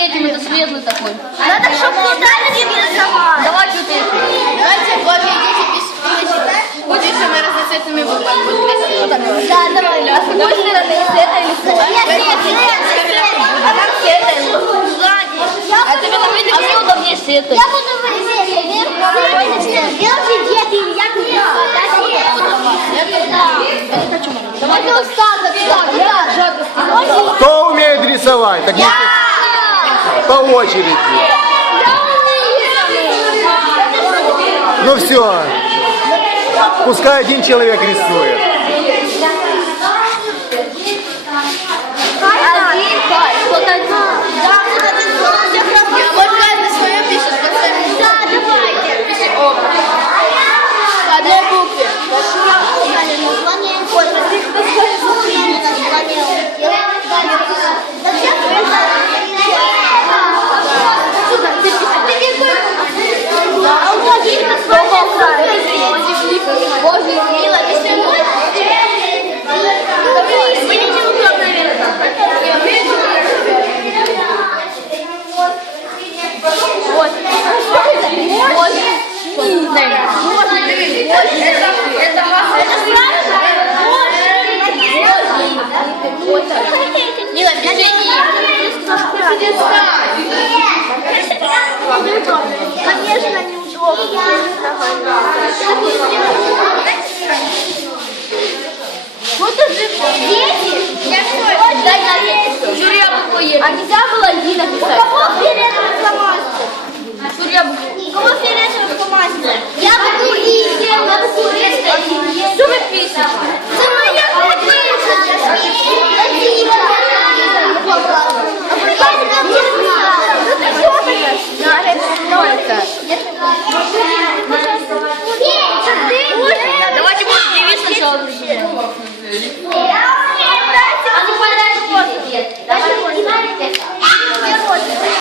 третьим, это светлый такой. Надо, чтобы не дали тебе рисовать. Давайте вот это. Давайте вот идите Вот еще мы разноцветными буквами. Будет красиво. Да, давай. А с какой стороны? С этой или с этой? Нет, нет, нет, А как с этой? Сзади. А тебе там видно, а мне удобнее с этой. Я буду вырезать белый дед или я туда. Давай Это остаток, Кто умеет рисовать? Так Я! По очереди. Ну все. Пускай один человек рисует. Один, кто-то один. Да, вот это всё для А может каждый свое пишет по своему? Да, давайте. Пиши оба. По одной букве. Название Ой, ты кто скажешь название Да все Сюда, ты А у Владимира Вот это же дети. Я что? Дай я Жюри букву Е. А нельзя было И У написать? 祝你生